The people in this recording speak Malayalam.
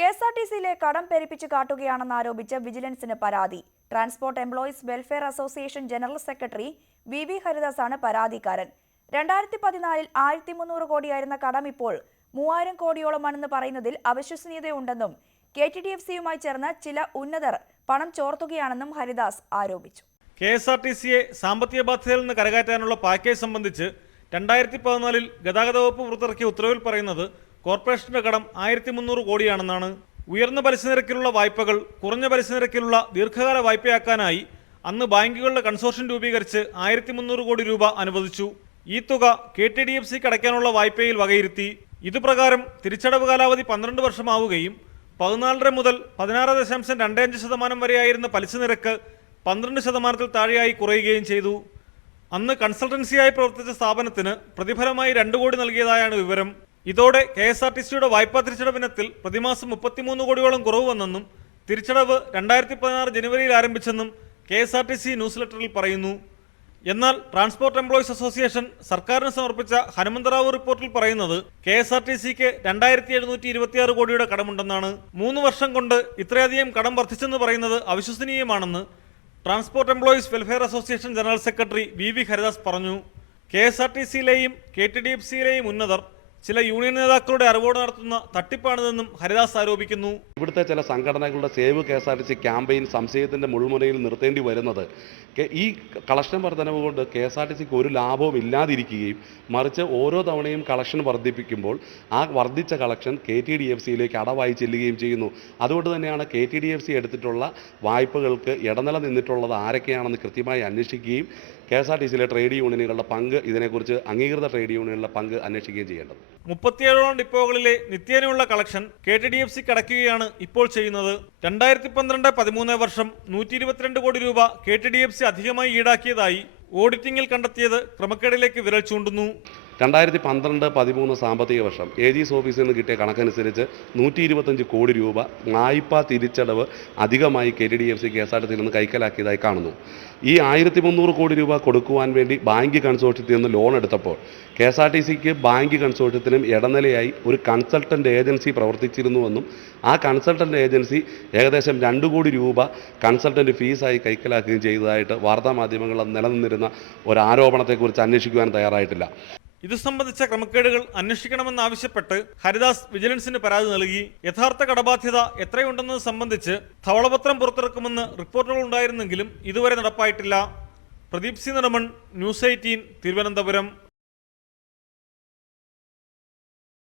കെഎസ്ആർടിസിയിലെ കടം പെരുപ്പിച്ച് കാട്ടുകയാണെന്നാരോപിച്ച് വിജിലൻസിന് പരാതി. Transport employees welfare association general secretary V ഹരിദാസാണ് പരാതിക്കാരൻ. 2014-ൽ 1300 കോടിയായിരുന്ന കടം ഇപ്പോൾ 3000 കോടിയോളമാണെന്ന് പറയുന്നതിൽ അവിശ്വസനീയതയുണ്ടെന്നും KTDFCയുമായി ചേർന്ന് ചില ഉന്നതർ പണം ചോർത്തുകയാണെന്നും ഹരിദാസ് ആരോപിച്ചു. കെഎസ്ആർടിസിയെ സാമ്പത്തിക ബാധ്യതയിൽ നിന്ന് കരകയറ്റാനുള്ള പാക്കേജ് സംബന്ധിച്ച് 2014-ൽ ഗതാഗത വകുപ്പ് പുറത്തിറക്കിയ ഉത്തരവിൽ പറയുന്നത് കോർപ്പറേഷന്റെ കടം 1300 കോടിയാണെന്നാണ്. ഉയർന്ന പലിശ നിരക്കിലുള്ള വായ്പകൾ കുറഞ്ഞ പലിശ നിരക്കിലുള്ള ദീർഘകാല വായ്പയാക്കാനായി അന്ന് ബാങ്കുകളുടെ കൺസോർഷ്യം രൂപീകരിച്ച് 1300 കോടി രൂപ അനുവദിച്ചു. ഈ തുക KTDFCക്ക് അടയ്ക്കാനുള്ള വായ്പയിൽ വകയിരുത്തി. ഇതുപ്രകാരം തിരിച്ചടവ് കാലാവധി 12 വർഷമാവുകയും 14.5 മുതൽ 16.25% വരെയായിരുന്ന പലിശ നിരക്ക് 12% താഴെയായി കുറയുകയും ചെയ്തു. അന്ന് കൺസൾട്ടൻസിയായി പ്രവർത്തിച്ച സ്ഥാപനത്തിന് പ്രതിഫലമായി 2 കോടി നൽകിയതായാണ് വിവരം. ഇതോടെ KSRTCയുടെ വായ്പാ തിരിച്ചടവിനത്തിൽ പ്രതിമാസം 33 കോടിയോളം കുറവ് വന്നെന്നും തിരിച്ചടവ് 2016 ജനുവരിയിൽ ആരംഭിച്ചെന്നും KSRTC ന്യൂസ് ലെറ്ററിൽ പറയുന്നു. എന്നാൽ ട്രാൻസ്പോർട്ട് എംപ്ലോയീസ് അസോസിയേഷൻ സർക്കാരിന് സമർപ്പിച്ച ഹനുമന്തറാവു റിപ്പോർട്ടിൽ പറയുന്നത് KSRTCക്ക് 2726 കോടിയുടെ കടമുണ്ടെന്നാണ്. 3 വർഷം കൊണ്ട് ഇത്രയധികം കടം വർദ്ധിച്ചെന്ന് പറയുന്നത് അവിശ്വസനീയമാണെന്ന് transport employees welfare association general secretary V Haridas പറഞ്ഞു. KSRTCയിലെയും KTDFCയിലെയും ഉന്നതർ ചില യൂണിയൻ നേതാക്കളുടെ അറിവോടെ നടത്തുന്ന തട്ടിപ്പാണിതെന്നും ഹരിദാസ് ആരോപിക്കുന്നു. ഇവിടുത്തെ ചില സംഘടനകളുടെ സേവ് KSRTC ക്യാമ്പയിൻ സംശയത്തിൻ്റെ മുൾമുനയിൽ നിർത്തേണ്ടി വരുന്നത് ഈ കളക്ഷൻ വർധനവ് കൊണ്ട് KSRTCക്ക് ഒരു ലാഭവും ഇല്ലാതിരിക്കുകയും മറിച്ച് ഓരോ തവണയും കളക്ഷൻ വർദ്ധിപ്പിക്കുമ്പോൾ ആ വർദ്ധിച്ച കളക്ഷൻ KTDFCയിലേക്ക് അടവായി ചെല്ലുകയും ചെയ്യുന്നു. അതുകൊണ്ട് തന്നെയാണ് KTDFC എടുത്തിട്ടുള്ള വായ്പകൾക്ക് ഇടനില നിന്നിട്ടുള്ളത് ആരൊക്കെയാണെന്ന് കൃത്യമായി അന്വേഷിക്കുകയും KSRTCയിലെ ട്രേഡ് യൂണിയനുകളുടെ പങ്ക് ഇതിനെക്കുറിച്ച് അംഗീകൃത ട്രേഡ് യൂണിയനുകളുടെ പങ്ക് അന്വേഷിക്കുകയും ചെയ്യേണ്ടത്. 37 ഡിപ്പോകളിലെ നിത്യേനയുള്ള കളക്ഷൻ KTDFCക്ക് അടയ്ക്കുകയാണ് ഇപ്പോൾ ചെയ്യുന്നത്. 2012-13 വർഷം 122 കോടി രൂപ KTDFC അധികമായി ഈടാക്കിയതായി ഓഡിറ്റിംഗിൽ കണ്ടെത്തിയത് ക്രമക്കേടിലേക്ക് വിരൽ ചൂണ്ടുന്നു. 2012-13 സാമ്പത്തിക വർഷം AG's ഓഫീസിൽ നിന്ന് കിട്ടിയ കണക്കനുസരിച്ച് 125 കോടി രൂപ വായ്പാ തിരിച്ചടവ് അധികമായി KTDFC KSRTCയിൽ നിന്ന് കൈക്കലാക്കിയതായി കാണുന്നു. ഈ 1300 കോടി രൂപ കൊടുക്കുവാൻ വേണ്ടി ബാങ്ക് കൺസോർഷ്യത്തിൽ നിന്ന് ലോൺ എടുത്തപ്പോൾ KSRTCക്ക് ബാങ്ക് കൺസോർഷ്യത്തിനും ഇടനിലയായി ഒരു കൺസൾട്ടൻ്റ് ഏജൻസി പ്രവർത്തിച്ചിരുന്നുവെന്നും ആ കൺസൾട്ടൻ്റ് ഏജൻസി ഏകദേശം 2 കോടി രൂപ കൺസൾട്ടൻ്റ് ഫീസായി കൈക്കലാക്കുകയും ചെയ്തതായിട്ട് വാർത്താമാധ്യമങ്ങളിൽ നിലനിന്നിരുന്ന ഒരു ആരോപണത്തെക്കുറിച്ച് അന്വേഷിക്കുവാൻ തയ്യാറായിട്ടില്ല. ഇത് സംബന്ധിച്ച ക്രമക്കേടുകൾ അന്വേഷിക്കണമെന്നാവശ്യപ്പെട്ട് ഹരിദാസ് വിജിലൻസിന് പരാതി നൽകി. യഥാർത്ഥ കടബാധ്യത എത്രയുണ്ടെന്നത് സംബന്ധിച്ച് ധവളപത്രം പുറത്തിറക്കുമെന്ന് റിപ്പോർട്ടുകൾ ഉണ്ടായിരുന്നെങ്കിലും ഇതുവരെ നടപ്പായിട്ടില്ല. പ്രദീപ് സി. നിർമ്മൺ, ന്യൂസ് 18, തിരുവനന്തപുരം.